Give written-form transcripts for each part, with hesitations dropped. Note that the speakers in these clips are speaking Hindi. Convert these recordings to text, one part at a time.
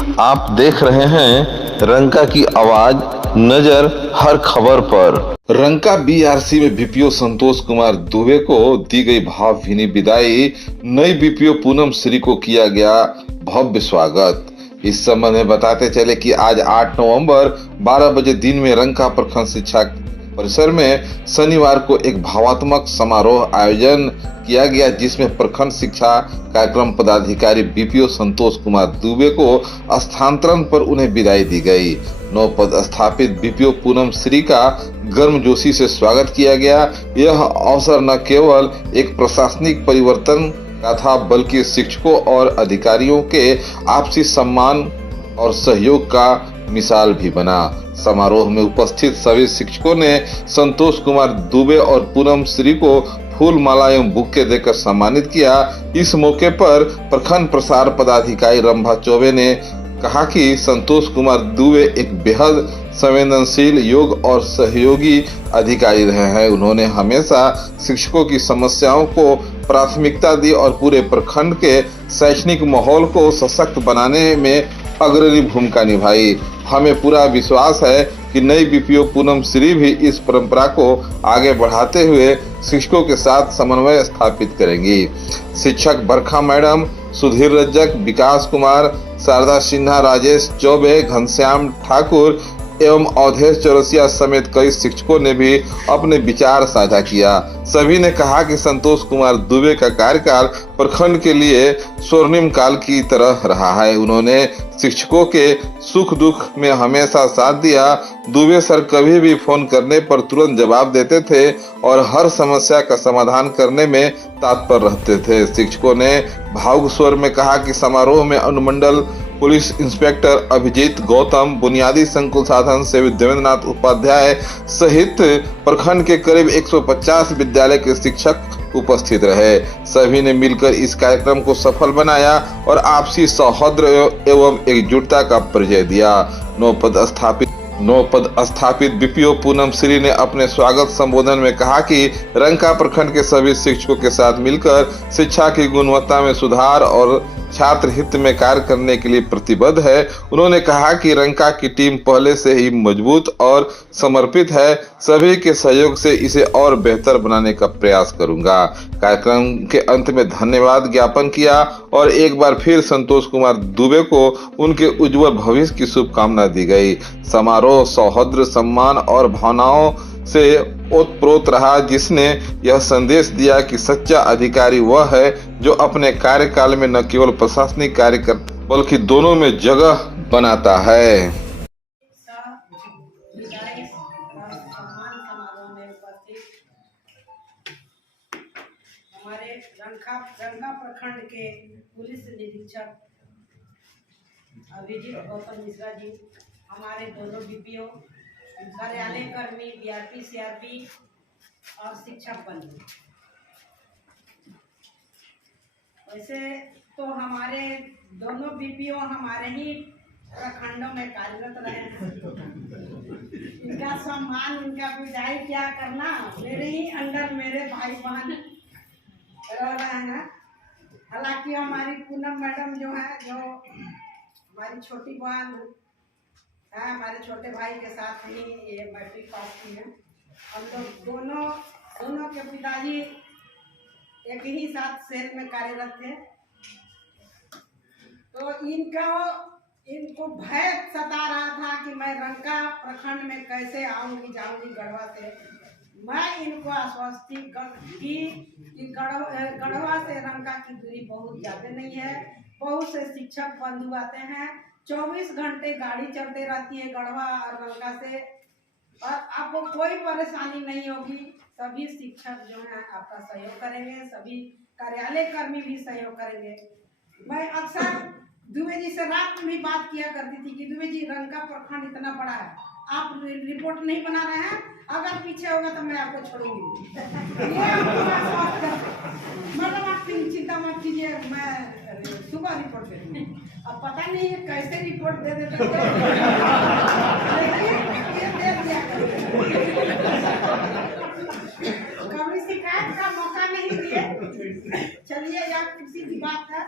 आप देख रहे हैं रंका की आवाज, नजर हर खबर पर। रंका बीआरसी में बीपीओ संतोष कुमार दुबे को दी गई भावभीनी विदाई। नई बीपीओ पूनम श्री को किया गया भव्य स्वागत। इस संबंध में बताते चले कि आज 8 नवंबर 12 बजे दिन में रंका प्रखंड शिक्षा परिसर में शनिवार को एक भावात्मक समारोह आयोजन किया गया, जिसमें प्रखंड शिक्षा कार्यक्रम पदाधिकारी बीपीओ संतोष कुमार दुबे को स्थानांतरण पर उन्हें विदाई दी गई। नौ पद स्थापित बीपीओ पूनम श्री का गर्मजोशी से स्वागत किया गया। यह अवसर न केवल एक प्रशासनिक परिवर्तन का था, बल्कि शिक्षकों और अधिकारियों के आपसी सम्मान और सहयोग का मिसाल भी बना। समारोह में उपस्थित सभी शिक्षकों ने संतोष कुमार दुबे और पूनम श्री को फूल माला एवं बुके देकर सम्मानित किया। इस मौके पर प्रखंड प्रसार पदाधिकारी रंभा चौबे ने कहा कि संतोष कुमार दुबे एक बेहद संवेदनशील, योग्य और सहयोगी अधिकारी रहे हैं। उन्होंने हमेशा शिक्षकों की समस्याओं को प्राथमिकता दी और पूरे प्रखंड के शैक्षणिक माहौल को सशक्त बनाने में अग्रणी भूमिका निभाई। हमें पूरा विश्वास है कि नई बीपीओ पूनम श्री भी इस परंपरा को आगे बढ़ाते हुए शिक्षकों के साथ समन्वय स्थापित करेंगी। शिक्षक बरखा मैडम, सुधीर रज्जक, विकास कुमार, शारदा सिन्हा, राजेश चौबे, घनश्याम ठाकुर एवं अवधेश चौरसिया समेत कई शिक्षकों ने भी अपने विचार साझा किया। सभी ने कहा कि संतोष कुमार दुबे का कार्यकाल प्रखंड के लिए स्वर्णिम काल की तरह रहा है। उन्होंने शिक्षकों के सुख दुख में हमेशा साथ दिया। दुबे सर कभी भी फोन करने पर तुरंत जवाब देते थे और हर समस्या का समाधान करने में तत्पर रहते थे। शिक्षकों ने भावुक स्वर में कहा कि समारोह में अनुमंडल पुलिस इंस्पेक्टर अभिजीत गौतम, बुनियादी संकुल साधन सेवी देवेंद्रनाथ उपाध्याय सहित प्रखंड के करीब 150 विद्यालय के शिक्षक उपस्थित रहे। सभी ने मिलकर इस कार्यक्रम को सफल बनाया और आपसी सौहार्द एवं एकजुटता का परिचय दिया। नौ पद स्थापित बीपीओ पूनम श्री ने अपने स्वागत संबोधन में कहा कि रंका प्रखंड के सभी शिक्षकों के साथ मिलकर शिक्षा की गुणवत्ता में सुधार और छात्र हित में कार्य करने के लिए प्रतिबद्ध है। उन्होंने कहा कि रंका की टीम पहले से ही मजबूत और समर्पित है। सभी के सहयोग से इसे और बेहतर बनाने का प्रयास करूंगा। कार्यक्रम के अंत में धन्यवाद ज्ञापन किया और एक बार फिर संतोष कुमार दुबे को उनके उज्जवल भविष्य की शुभकामना दी गई। समारोह सौहार्द, सम्मान और भावनाओं से ओतप्रोत रहा, जिसने यह संदेश दिया कि सच्चा अधिकारी वह है जो अपने कार्यकाल में न केवल प्रशासनिक कार्य कर बल्कि दोनों में जगह बनाता है। हमारे रंका प्रखंड के पुलिस निरीक्षक अभिजीत गौतम मिश्रा जी, हमारे दोनों बीपीओ, कार्यालय कर्मी, बीआरपी, सीआरपी और शिक्षक बंधु। वैसे तो हमारे दोनों बीपीओ हमारे ही प्रखंडों में कार्यरत रहे हैं। इनका सम्मान, इनका विदाई क्या करना, मेरे ही अंडर मेरे भाई बहन रह रहे हैं। हालांकि हमारी पूनम मैडम जो है, जो हमारी छोटी बहन है, हमारे छोटे भाई के साथ ही ये मैट्रिक पास की है। हम लोग दोनों के पिताजी एक ही साथ सेल में कार्यरत थे। तो इनको भय सता रहा था कि मैं रंका प्रखंड में कैसे आऊंगी जाऊंगी गढ़वा से। मैं इनको आश्वस्त की कि गढ़वा से रंका की दूरी बहुत ज़्यादा नहीं है। बहुत से शिक्षक बंधु आते हैं, 24 घंटे गाड़ी चलते रहती है गढ़वा और रंका से, और आपको कोई परेशानी नहीं होगी। सभी शिक्षक जो हैं आपका सहयोग करेंगे, सभी कार्यालय कर्मी भी सहयोग करेंगे। मैं अक्सर दुबे जी से रात में भी बात किया करती थी कि दुबे जी, रंका प्रखंड इतना बड़ा है, आप रिपोर्ट नहीं बना रहे हैं, अगर पीछे होगा तो मैं आपको छोड़ूंगी। मतलब आप चिंता मत कीजिए, मैं सुबह रिपोर्ट दे दूंगी। अब पता नहीं है कैसे रिपोर्ट दे देते कभी शिकायत का मौका नहीं दिए। चलिए, यह खुशी की बात है।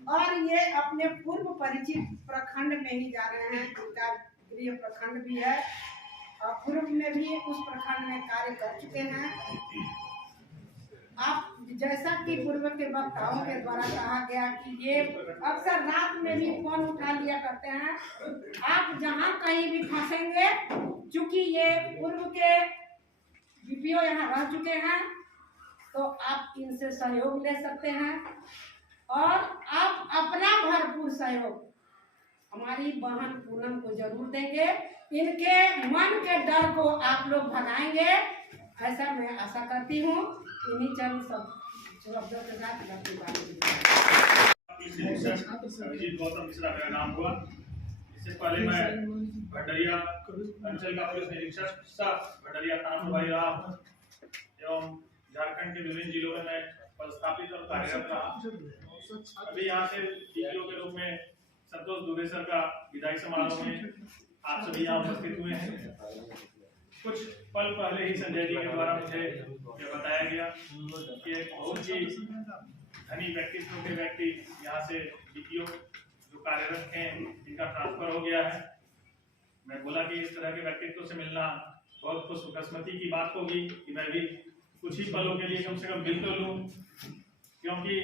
और ये अपने पूर्व परिचित प्रखंड प्रखंड में ही जा रहे हैं, जिनका गृह प्रखंड भी है और पूर्व में भी उस प्रखंड में कार्य कर चुके हैं। आप जैसा कि पूर्व के वक्ताओं के द्वारा कहा गया कि ये अक्सर रात में भी फोन उठा लिया करते हैं। आप जहां कहीं भी फंसेंगे, चूंकि ये पूर्व के बीपीओ यहाँ रह चुके हैं, तो आप इनसे सहयोग ले सकते हैं और आप अपना भरपूर सहयोग हमारी बहन पूनम को जरूर देंगे। इनके मन के डर को आप लोग भगाएंगे, ऐसा मैं आशा करती हूँ। इन्हीं चंद शब्दों के साथ अभिजीत गौतम मिश्रा मेरा नाम हुआ। इससे पहले मैं भंडरिया अंचल का पुलिस निरीक्षक भंडरिया थाना प्रभारी रहा एवं झारखंड के विभिन्न जिलों में मैं पदस्थापित और कार्यरत रहा। अभी यहाँ से डीपीओ के रूप में संतोष दुबे सर का विदाई समारोह में आप सभी यहाँ उपस्थित हुए हैं। कुछ पल पहले ही संजय जी के द्वारा मुझे यह बताया गया कि एक बहुत ही धनी व्यक्तित्व के व्यक्ति यहाँ से डीपीओ जो कार्यरत हैं, इनका ट्रांसफर हो गया है। मैं बोला कि इस तरह के व्यक्तित्व से मिलना बहुत खुशकिस्मती की बात होगी कि मैं भी कुछ ही पलों के लिए कम से कम मिल तो लूँ, क्योंकि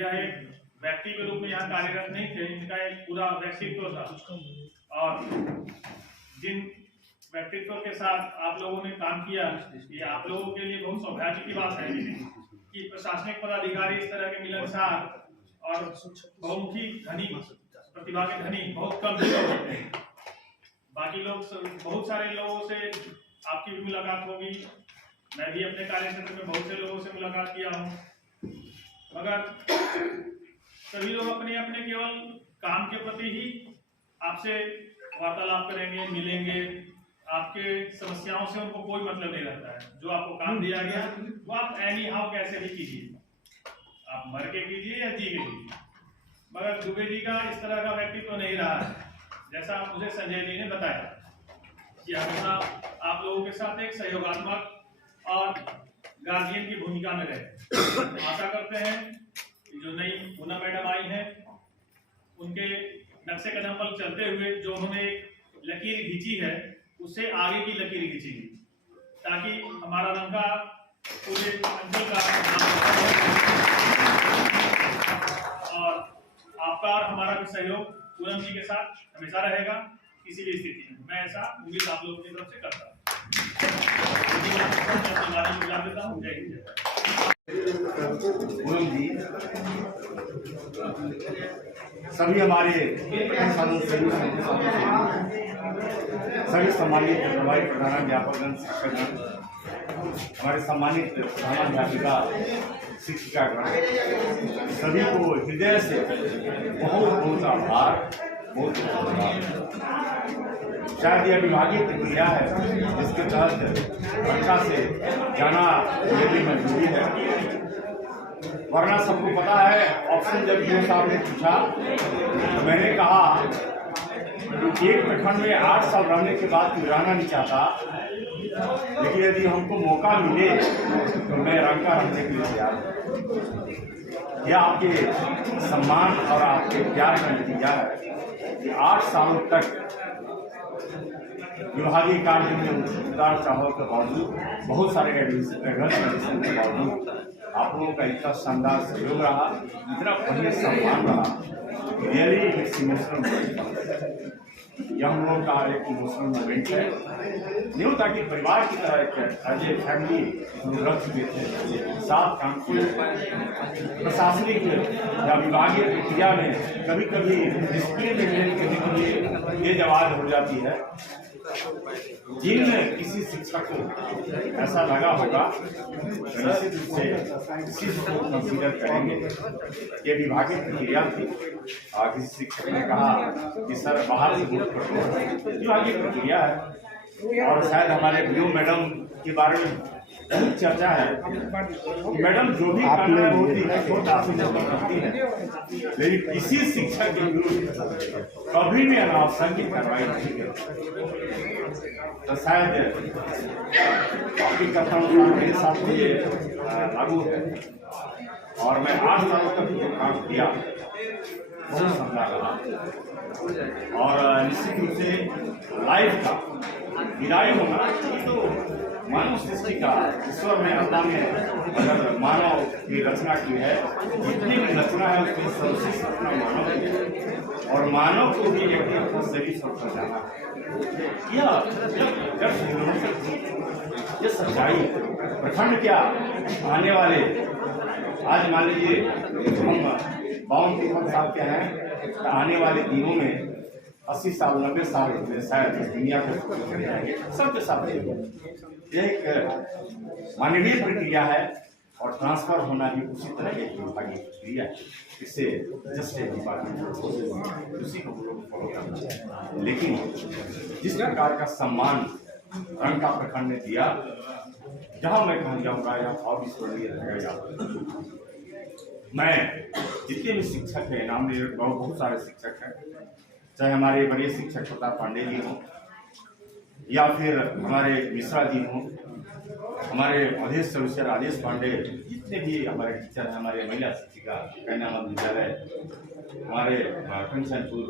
यह एक व्यक्ति के रूप में यहाँ कार्यरत नहीं थे, इनका एक पूरा व्यक्तित्व था। और जिन व्यक्तित्व के साथ आप लोगों ने काम किया, ये आप लोगों के लिए बहुत सौभाग्य की बात है कि प्रशासनिक पदाधिकारी इस तरह के मिलनसार और बहुमुखी धनी प्रतिभा के धनी बहुत कम लोग होते हैं। बाकी लोग बहुत सारे लोगों से आपकी भी मुलाकात होगी, मैं भी अपने कार्य क्षेत्र में बहुत से लोगों से मुलाकात किया हूँ, मगर सभी लोग अपने अपने केवल काम के प्रति ही आपसे वार्तालाप करेंगे, मिलेंगे। आपके समस्याओं से उनको कोई मतलब नहीं रहता है। जो आपको काम दिया गया वो आप एनी हाउ कैसे भी कीजिए, आप मर के कीजिए या जी के कीजिए। मगर दुबे जी का इस तरह का व्यक्तित्व नहीं रहा है, जैसा मुझे संजय जी ने बताया कि हमेशा आप लोगों के साथ एक सहयोगात्मक और गार्जियन की भूमिका में रहे। आशा करते हैं कि जो नई पूनम मैडम आई हैं, उनके नक्शे कदम पर चलते हुए जो उन्होंने एक लकीर खींची है, उससे आगे की लकीर खींचेगी, ताकि हमारा रंका पूरे अंचल का और आपका और हमारा भी सहयोग पूनम जी के साथ हमेशा रहेगा किसी भी स्थिति में। मैं ऐसा उम्मीद आप लोगों की तरफ से करता हूँ। देता हूँ। जय हिंद। पूनम जी सभी हमारे सभी सम्मानित प्रभारी प्रधानाध्यापकगण, शिक्षकगण, हमारे सम्मानित प्रधानाध्यापिका, शिक्षिकागण, सभी को हृदय से बहुत बहुत आभार, बहुत धन्यवाद। शायद यह विभागीय प्रक्रिया है जिसके तहत कक्षा से जाना मेरी मजबूरी है, वरना सबको पता है। ऑप्शन जब यूँ साहब ने पूछा तो मैंने कहा कि एक प्रखंड में 8 साल रहने के बाद कोई रहना नहीं चाहता, लेकिन यदि हमको मौका मिले तो मैं रंका रहने के लिए तैयार हूँ। यह आपके सम्मान और आपके प्यार का नतीजा है कि 8 सालों तक विभागीय कार्य में उतार चढ़ाव के बावजूद, बहुत सारे एडमिशन के बावजूद आप लोगों का इतना शानदार सहयोग रहा, इतना बढ़िया सम्मान रहा। Really it's emotional. यह हम लोगों का एक इमोशनल मोमेंट है। नहीं होता कि परिवार की तरह एक एज ए फैमिली रह चुके थे, साथ काम किए। प्रशासनिक या विभागीय प्रक्रिया में कभी कभी डिसिप्लिन मेंटेन करने के लिए ये जवाब हो जाती है। जिन किसी शिक्षक को ऐसा लगा होगा, निश्चित रूप से इसी को कंसीडर करेंगे। ये विभागीय प्रक्रिया थी और किसी शिक्षक ने कहा कि सर बाहर से वोट कर दो, विभागीय प्रक्रिया है। और शायद हमारे बीओ मैडम के बारे में बहुत चर्चा है। मैडम जो भी करना है होती है, छोटा से करती है, लेकिन किसी शिक्षक के विरुद्ध कभी भी अनावश्यक की कार्रवाई नहीं करती। तो शायद आपकी कथा मेरे साथ भी लागू है। और मैं 8 सालों तक जो काम किया बहुत समझा रहा। और निश्चित रूप से लाइफ का विदाई होना ये तो मानव सृष्टि का ईश्वर में अल्लाह ने अगर मानव की रचना की है, जितनी भी रचना है उसकी सर्वश्रेष्ठ रचना मानव है और मानव को भी एक अपना शरीर छोड़कर जाना यह सच्चाई प्रखंड क्या आने वाले आज मान लीजिए हम 52 साल के हैं, तो आने वाले दिनों में 80 साल 90 साल में शायद इस दुनिया को सबके साथ यह एक मानवीय प्रक्रिया है और ट्रांसफर होना भी उसी तरह की विभागीय प्रक्रिया है। इससे जैसे डिपार्टमेंट उसी को फॉलो करना है, लेकिन जिस प्रकार का सम्मान रंका प्रखंड ने दिया, जहाँ मैं कहना चाहूँगा यहाँ अविस्मरणीय रहेगा। मैं जितने भी शिक्षक हैं, नाम ले बहुत सारे शिक्षक हैं, चाहे हमारे बड़े शिक्षक प्रताप पांडे जी हों या फिर हमारे मिश्रा जी हों, हमारे अधीश सदस्य राजेश पांडे, जितने भी हमारे टीचर हैं, हमारे महिला शिक्षिका कन्या मध्य विद्यालय, हमारे कंचनपुर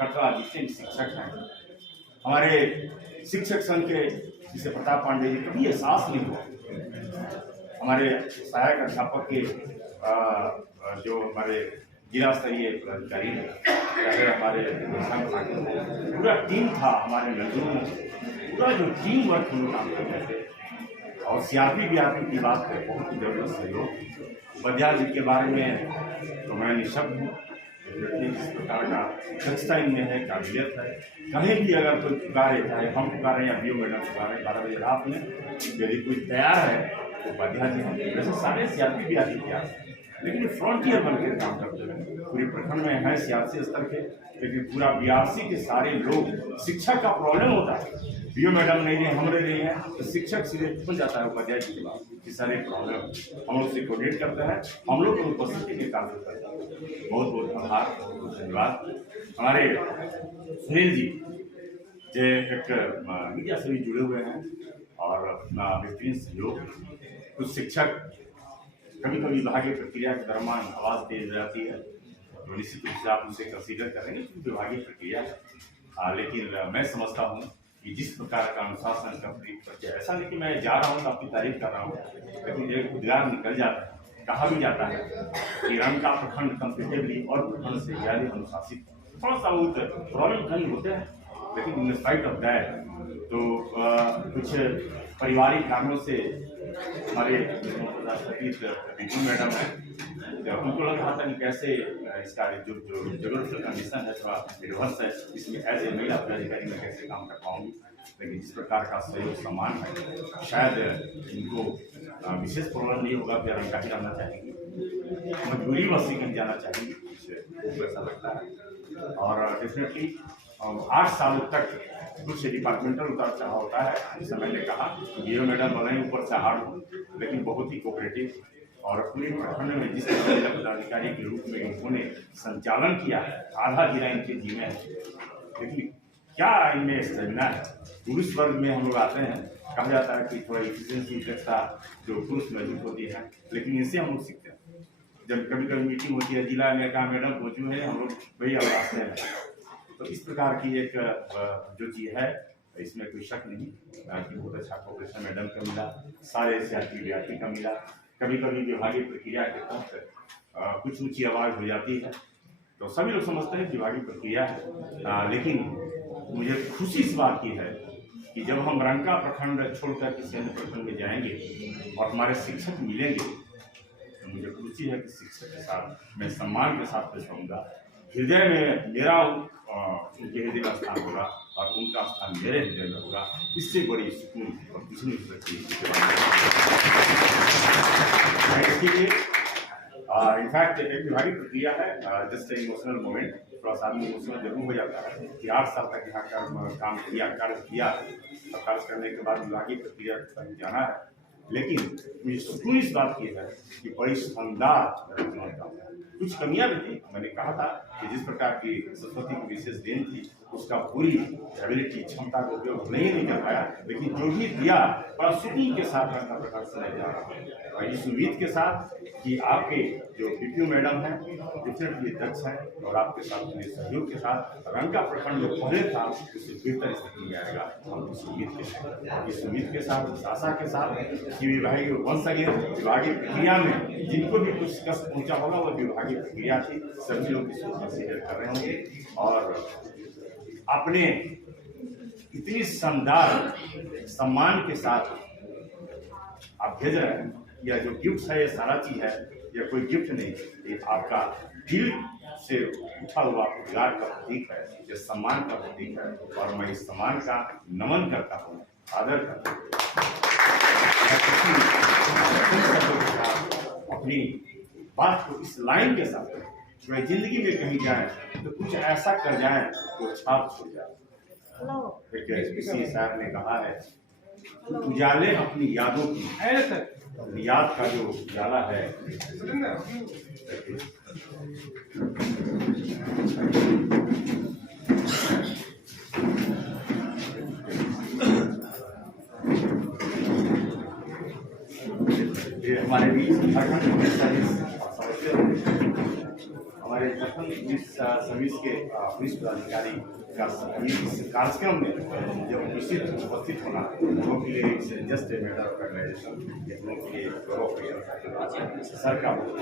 कटरा जितने भी शिक्षक हैं, हमारे शिक्षक संघ के जिसे प्रताप पांडे जी, कभी एहसास नहीं हुआ हमारे सहायक अध्यापक के जो हमारे जिला स्तरीय पदाधिकारी हैं, फिर हमारे पूरा टीम था, हमारे मजदूरों पूरा जो टीम वर्क हम लोग काम करते थे। और सीआरपी बीआरपी की बात है, बहुत ही जरूरत सहयोग। बदियाल जी के बारे में तो मैं निःशब्द हूँ, जिस प्रकार का दक्षता इनमें है, काबिलियत है, कहीं भी अगर कोई पुकारे, चाहे हम पुकारें या बीओ मैडम पुकारें 12 बजे रात में, यदि कोई तैयार है तो बदियाल जी हम वैसे सारे सीआरपी बीआरपी तैयार हैं, लेकिन फ्रंटियर बन के काम करते हैं। पूरे प्रखंड में है सियासी स्तर के, लेकिन पूरा बीआरसी के सारे लोग, शिक्षक का प्रॉब्लम होता है, बीओ मैडम नहीं है, हम नहीं है, तो शिक्षक सीधे खुल जाता है उपाध्याय जी के बाद कि सारे प्रॉब्लम हम लोग से कोऑर्डिनेट करते हैं, हम लोग को उपस्थिति के काम करते हैं। बहुत बहुत आभार, बहुत बहुत धन्यवाद। हमारे सुनील जी जो एक मीडिया से भी जुड़े हुए हैं और अपना बेहतरीन सहयोग, कुछ शिक्षक कभी कभी विभागीय प्रक्रिया के दरमियान आवाज़ दे जाती है, तो निश्चित रूप से आप उसे कंसीडर करेंगे क्योंकि विभागीय प्रक्रिया है। लेकिन मैं समझता हूँ कि जिस प्रकार का अनुशासन का प्रक्रिया, ऐसा नहीं कि मैं जा रहा हूँ तो आपकी तारीफ कर रहा हूँ, लेकिन एक उद्गार निकल जाता है, कहा भी जाता है कि रंका प्रखंड कंपेरेटिवली और प्रखंड से ज़्यादा अनुशासित, थोड़ा सा वो प्रॉब्लम कहीं होते हैं, लेकिन इन स्पाइट ऑफ दैट तो कुछ पारिवारिक कारणों से हमारे विपिन मैडम है, उनको लग रहा था कि कैसे इसका जो जरूरत का कंडीशन है थोड़ा रिवर्स है, इसमें एज ए महिला पदाधिकारी में कैसे काम कर पाऊंगी, लेकिन जिस प्रकार का सहयोग सम्मान है, शायद इनको विशेष प्रॉब्लम नहीं होगा, फिर रंका ही रहना चाहेंगे, मजबूरी वसी कहीं जाना चाहेंगे, ऐसा लगता है। और डेफिनेटली 8 सालों तक कुछ डिपार्टमेंटल उतार चढ़ाव होता है, जैसे मैंने कहा बीओ मैडम भले ऊपर से हार्ड हो, लेकिन बहुत ही कोऑपरेटिव और पूरे प्रखंड में जिस जिला पदाधिकारी के रूप में इन्होंने संचालन किया है, आधा जिला इनके जीवन है, लेकिन क्या इनमें स्टेमिना है। पुरुष वर्ग में हम लोग आते हैं, कहा जाता है कि थोड़ा इफिशिएंसी दक्षता जो पुरुष मौजूद होती है, लेकिन इनसे हम लोग सीखते हैं। जब कभी कभी मीटिंग होती है, जिला में कहा मैडम पहुँचू है, हम लोग वही अब आते हैं, तो इस प्रकार की एक जो चीज़ है, इसमें कोई शक नहीं कि बहुत अच्छा कोऑपरेशन मैडम का मिला, सारे सीआरपी बीआरपी का मिला। कभी कभी विभागीय प्रक्रिया के तहत कुछ ऊंची आवाज़ हो जाती है, तो सभी लोग समझते हैं कि विभागीय प्रक्रिया है, लेकिन मुझे खुशी इस बात की है कि जब हम रंका प्रखंड छोड़कर किसी अन्य प्रखंड में जाएंगे और हमारे शिक्षक मिलेंगे, तो मुझे खुशी है कि शिक्षक के साथ मैं सम्मान के साथ पेश होऊंगा। हृदय में मेरा उनके हृदय का स्थान होगा और उनका स्थान मेरे हृदय में होगा, इससे बड़ी सुकून और कुछ नहीं हो सकती। इनफैक्ट एक विभागीय प्रक्रिया है, जस्ट इमोशनल मोमेंट, थोड़ा सा आदमी इमोशनल जरूर हो जाता है कि 8 साल तक यहाँ का काम किया, कार्य किया, और कार्य करने के बाद विभागीय प्रक्रिया तक जाना है, लेकिन मुझे सुकून इस बात की है कि बड़ी शानदार रचना का कुछ कमियां भी थी। मैंने कहा था कि जिस प्रकार की सरस्वती की विशेष देन थी, उसका पूरी एबिलिटी क्षमता का उपयोग नहीं कर पाया, लेकिन जो भी दिया बड़ा सुकून के साथ रंका प्रकाश से जा रहा है। और इस उम्मीद के साथ कि आपके जो बीपीओ मैडम है डेफिनेटली दक्ष है और आपके साथ अपने सहयोग के साथ रंका प्रखंड जो पहले था उससे बेहतर स्थिति में आएगा। हम इस उम्मीद के साथ इस आशा के साथ कि विभागीय बन सके। विभागीय प्रक्रिया में जिनको भी कुछ कष्ट पहुंचा होगा वह विभागीय प्रक्रिया थी, सभी लोग इसको कंसीडर कर रहे होंगे और अपने इतनी शानदार सम्मान के साथ आप भेज रहे हैं। यह जो गिफ्ट है ये सारा चीज है, यह कोई गिफ्ट नहीं, ये आपका दिल से उठा हुआ प्यार का प्रतीक है, ये सम्मान का प्रतीक है और मैं इस सम्मान का नमन करता हूँ, आदर करता हूँ। अपनी बात को इस लाइन के साथ जो जिंदगी में कहीं जाए तो कुछ ऐसा कर जाए तो छाप छोड़ जाए। किसी साहब ने कहा है उजाले अपनी यादों की, याद का जो उजाला है ये हमारे बीच हमारे सर्विस के पुलिस पदाधिकारी का इस कार्यक्रम में जब उपस्थित होना लोगों के लिए जस्ट मैटर ऑफ ऑर्गेनाइजेशन लोगों के लिए गौरव सर का बहुत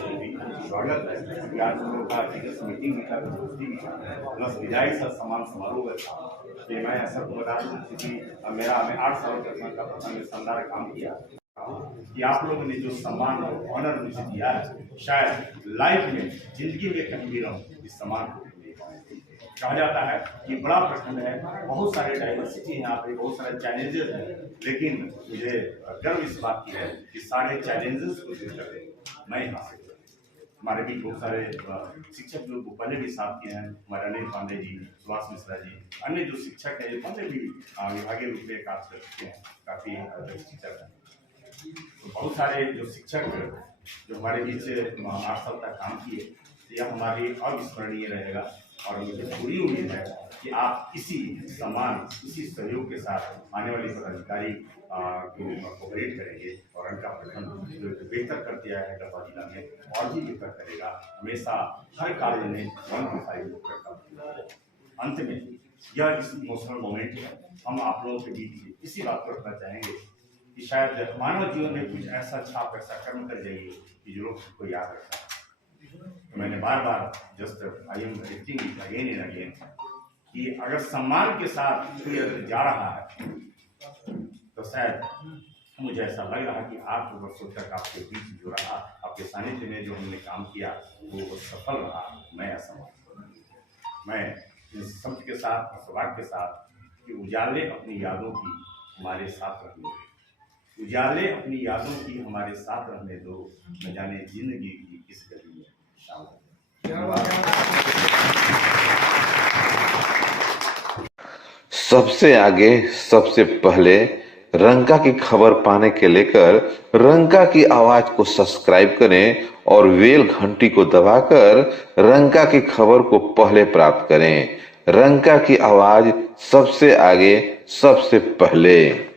स्वागत है। आज हम लोग का मीटिंग भी था, दोस्ती भी था, प्लस विदाई सर सम्मान समारोह था कि मैं सर को बता दूँ क्योंकि मैं 8 साल का प्रथम शानदार काम किया कि आप लोगों ने जो सम्मान और ऑनर मुझे दिया है, शायद लाइफ में जिंदगी में कहीं भी रहूं इस सम्मान को नहीं पाऊंगा। कहा जाता है कि बड़ा प्रखंड है, बहुत सारे डाइवर्सिटी हैं, यहाँ पे बहुत सारे चैलेंजेस हैं, लेकिन मुझे गर्व इस बात की है कि सारे चैलेंजेस को दूर कर मैं यहाँ से हमारे भी बहुत सारे शिक्षक जो पहले भी साथ किए हैं, हमारे अनिल पांडे जी, सुभाष मिश्रा जी, अन्य जो शिक्षक हैं पहले भी विभागीय रूप में कार्य कर चुके हैं, काफी शिक्षक हैं। तो बहुत सारे जो शिक्षक जो हमारे बीच 8 साल तक काम किए, यह हमारे अविस्मरणीय रहेगा और मुझे पूरी उम्मीद है कि आप इसी सम्मान, इसी सहयोग के साथ आने वाले पदाधिकारी को कोऑपरेट करेंगे और उनका प्रखंड बेहतर कर दिया है गढ़वा जिला में और भी बेहतर करेगा। हमेशा हर कार्य में करता। अंत में यह इस इमोशनल मोमेंट है, हम आप लोगों के बीच इसी बात को रखना चाहेंगे कि शायद मानव जीवन में कुछ ऐसा छाप, ऐसा कर्म कर जाइए कि जो लोग उसको याद रखता है। तो मैंने बार बार just I am repeating it again and again कि अगर सम्मान के साथ कोई अगर जा रहा है तो शायद मुझे ऐसा लग रहा कि 8 वर्षों तक आपके बीच जो रहा, आपके सानिध्य में जो हमने काम किया वो सफल रहा। मैं असफल, मैं इस शब्द के साथ, सौभाग्य के साथ कि उजाले अपनी यादों की हमारे साथ रहने दो, उजाले अपनी यादों की हमारे साथ रहने दो, न जाने जिंदगी की किस गली में शामिल। सबसे आगे, सबसे पहले रंका की खबर पाने के लेकर रंका की आवाज को सब्सक्राइब करें और बेल घंटी को दबाकर रंका की खबर को पहले प्राप्त करें। रंका की आवाज सबसे आगे, सबसे पहले।